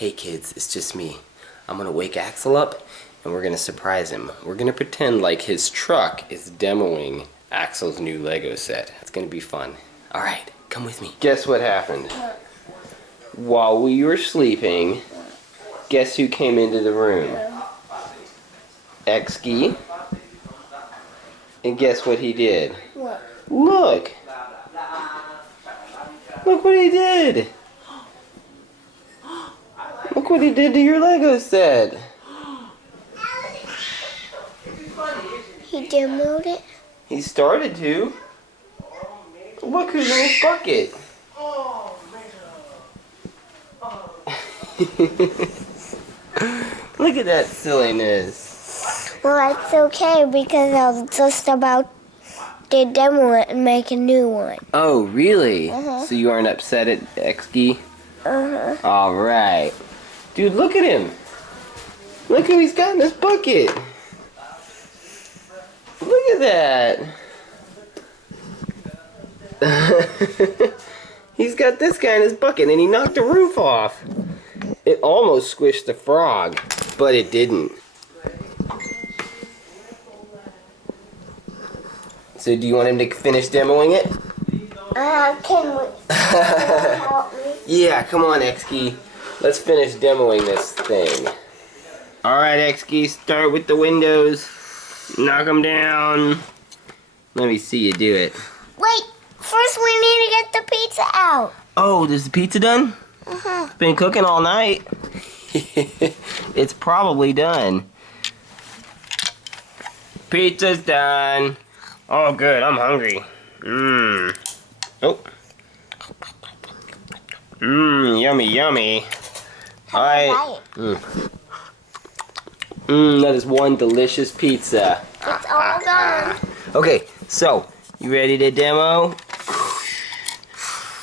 Hey kids, it's just me. I'm gonna wake Axel up and we're gonna surprise him. We're gonna pretend like his truck is demoing Axel's new Lego set. It's gonna be fun. Alright, come with me. Guess what happened? While we were sleeping, guess who came into the room? Exky. And guess what he did? What? Look! Look what he did! Look what he did to your Lego set! He demoed it? He started to. Look who's in his bucket! Look at that silliness. Well, it's okay because I was just about to demo it and make a new one. Oh, really? Uh-huh. So you aren't upset at Exky? Uh-huh. Alright. Dude, look at him. Look who he's got in his bucket. Look at that. He's got this guy in his bucket and he knocked the roof off. It almost squished the frog, but it didn't. So do you want him to finish demoing it? Can you help me? Yeah, come on, Exky. Let's finish demoing this thing. Alright, Exky, start with the windows. Knock them down. Let me see you do it. Wait, first we need to get the pizza out. Oh, is the pizza done? Uh-huh. Been cooking all night. It's probably done. Pizza's done. Oh, good. I'm hungry. Mmm. Oh. Mmm, yummy, yummy. Alright. Mmm, that is one delicious pizza. It's all done. Okay, so, you ready to demo?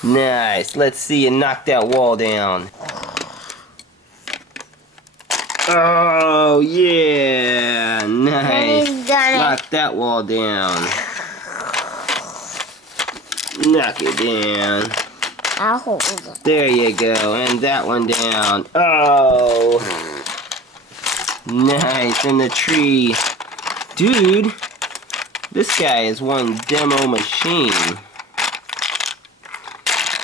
Nice. Let's see you knock that wall down. Oh, yeah. Nice. He's done it. Knock that wall down. Knock it down. I'll hold it. There you go. And that one down. Oh. Nice. And the tree. Dude, this guy is one demo machine.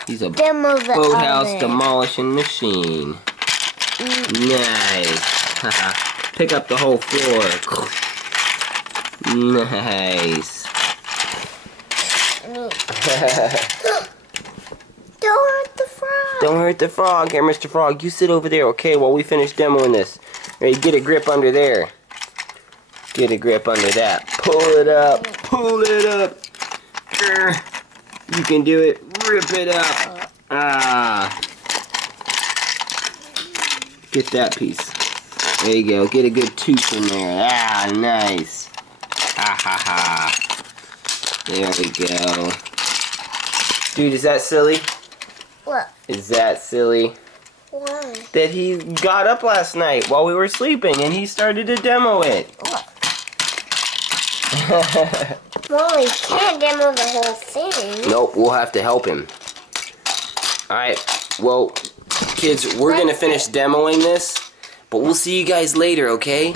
He's a Demo the boathouse oven. demolishing machine. Nice. Pick up the whole floor. Nice. Don't hurt the frog. Don't hurt the frog. Here, Mr. Frog, you sit over there, okay, while we finish demoing this. Ready, get a grip under there. Get a grip under that. Pull it up. Pull it up. You can do it. Rip it up. Ah. Get that piece. There you go. Get a good tooth in there. Ah, nice. Ha ha ha. There we go. Dude, is that silly? What? Is that silly? Why? That he got up last night while we were sleeping and he started to demo it. What? Well, we can't demo the whole thing. Nope, we'll have to help him. Alright, well, kids, we're gonna finish demoing this, but we'll see you guys later, okay?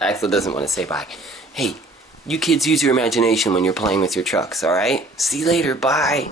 Axel doesn't want to say bye. Hey, you kids use your imagination when you're playing with your trucks, alright? See you later, bye!